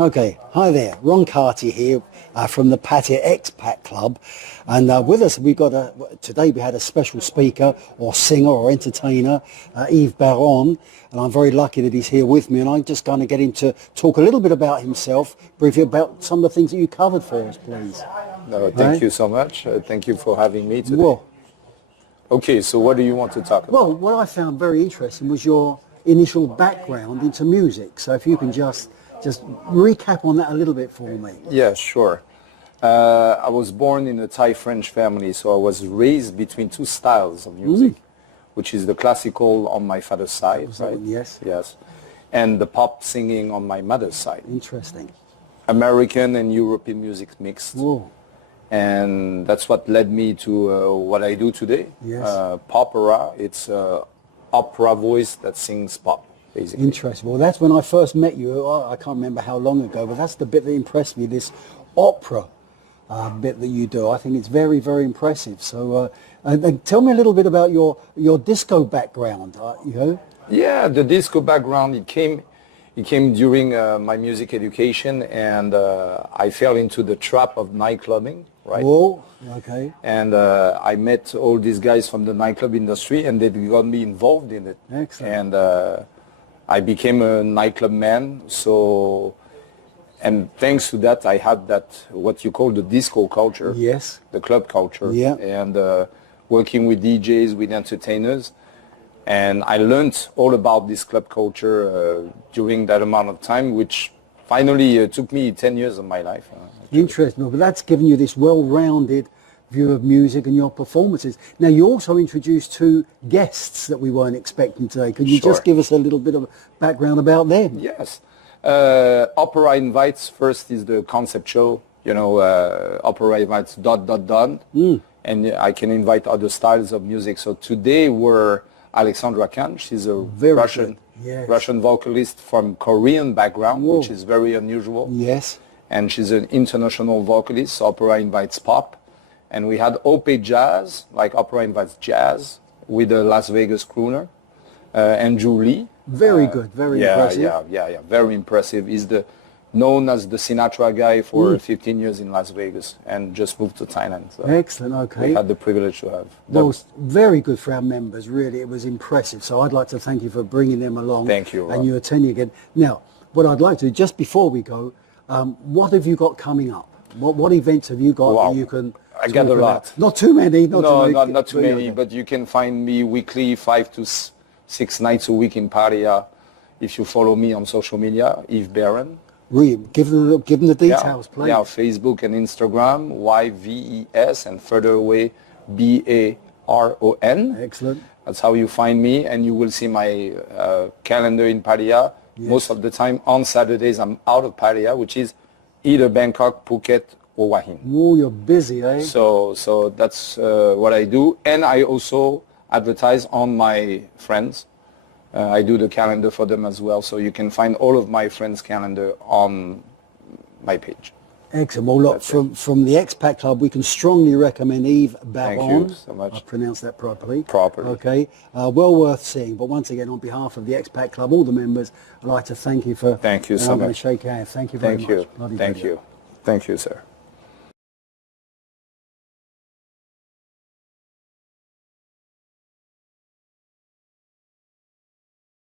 Okay, hi there, Ron Carty here from the PEC Expat Club, and with us today we had a special speaker or singer or entertainer, Yves Baron, and I'm very lucky that he's here with me, and I'm just going to get him to talk a little bit about himself, briefly about some of the things that you covered for us, please. No, thank you so much. Thank you for having me today. Well, okay, so what do you want to talk about? Well, what I found very interesting was your initial background into music, so if you can just recap on that a little bit for me. Yeah, sure. I was born in a Thai-French family, so I was raised between two styles of music, which is the classical on my father's side, right? Yes. Yes. And the pop singing on my mother's side. Interesting. American and European music mixed. Whoa. And that's what led me to what I do today. Yes. Popera, it's opera voice that sings pop. Basically. Interesting. Well, that's when I first met you. I can't remember how long ago, but that's the bit that impressed me, this opera bit that you do. I think it's very, very impressive. So and tell me a little bit about your disco background. Yeah, the disco background, it came during my music education, and I fell into the trap of nightclubbing, right? Whoa, okay. And I met all these guys from the nightclub industry, and they got me involved in it. Excellent. And I became a nightclub man, and thanks to that, I had that, what you call the disco culture. Yes. The club culture. Yeah. And working with DJs, with entertainers. And I learned all about this club culture during that amount of time, which finally took me 10 years of my life. Interesting. But that's given you this well-rounded view of music and your performances. Now, you also introduced two guests that we weren't expecting today. Could you just give us a little bit of background about them? Yes. Opera Invites, first is the concept show. Opera Invites ... And I can invite other styles of music. So today we're Alexandra Khan. She's a Russian vocalist from Korean background, which is very unusual. Yes. And she's an international vocalist. Opera Invites Pop. And we had Ope Jazz, like Opera Invites Jazz, with the Las Vegas crooner, Andrew Lee. Very good, very impressive. Yeah, very impressive. He's known as the Sinatra guy for 15 years in Las Vegas and just moved to Thailand. So excellent, okay. We had the privilege to have. Well, it was very good for our members, really. It was impressive. So I'd like to thank you for bringing them along. Thank you, Rob. And you attending again. Now, what I'd like to do, just before we go, what have you got coming up? What events have you got that you can... I got a lot. Not too many. Not too many, but you can find me weekly, 5 to 6 nights a week in Paria. If you follow me on social media, Yves Baron. Really? Give them the details, please. Yeah, Facebook and Instagram, YVES, and further away, BARON. Excellent. That's how you find me, and you will see my calendar in Paria. Yes. Most of the time on Saturdays, I'm out of Paria, which is either Bangkok, Phuket, or Hua Hin. Oh, you're busy, eh? So that's what I do, and I also advertise on my friends. I do the calendar for them as well, so you can find all of my friends' calendar on my page. Excellent. Well, look, from the Expat Club, we can strongly recommend Yves Baron. Thank you so much. I pronounced that properly. Properly. Okay. Well worth seeing. But once again, on behalf of the Expat Club, all the members, I'd like to thank you for... Thank you so much. I'm going to shake hands. Thank you very much. Thank you. Thank you, sir.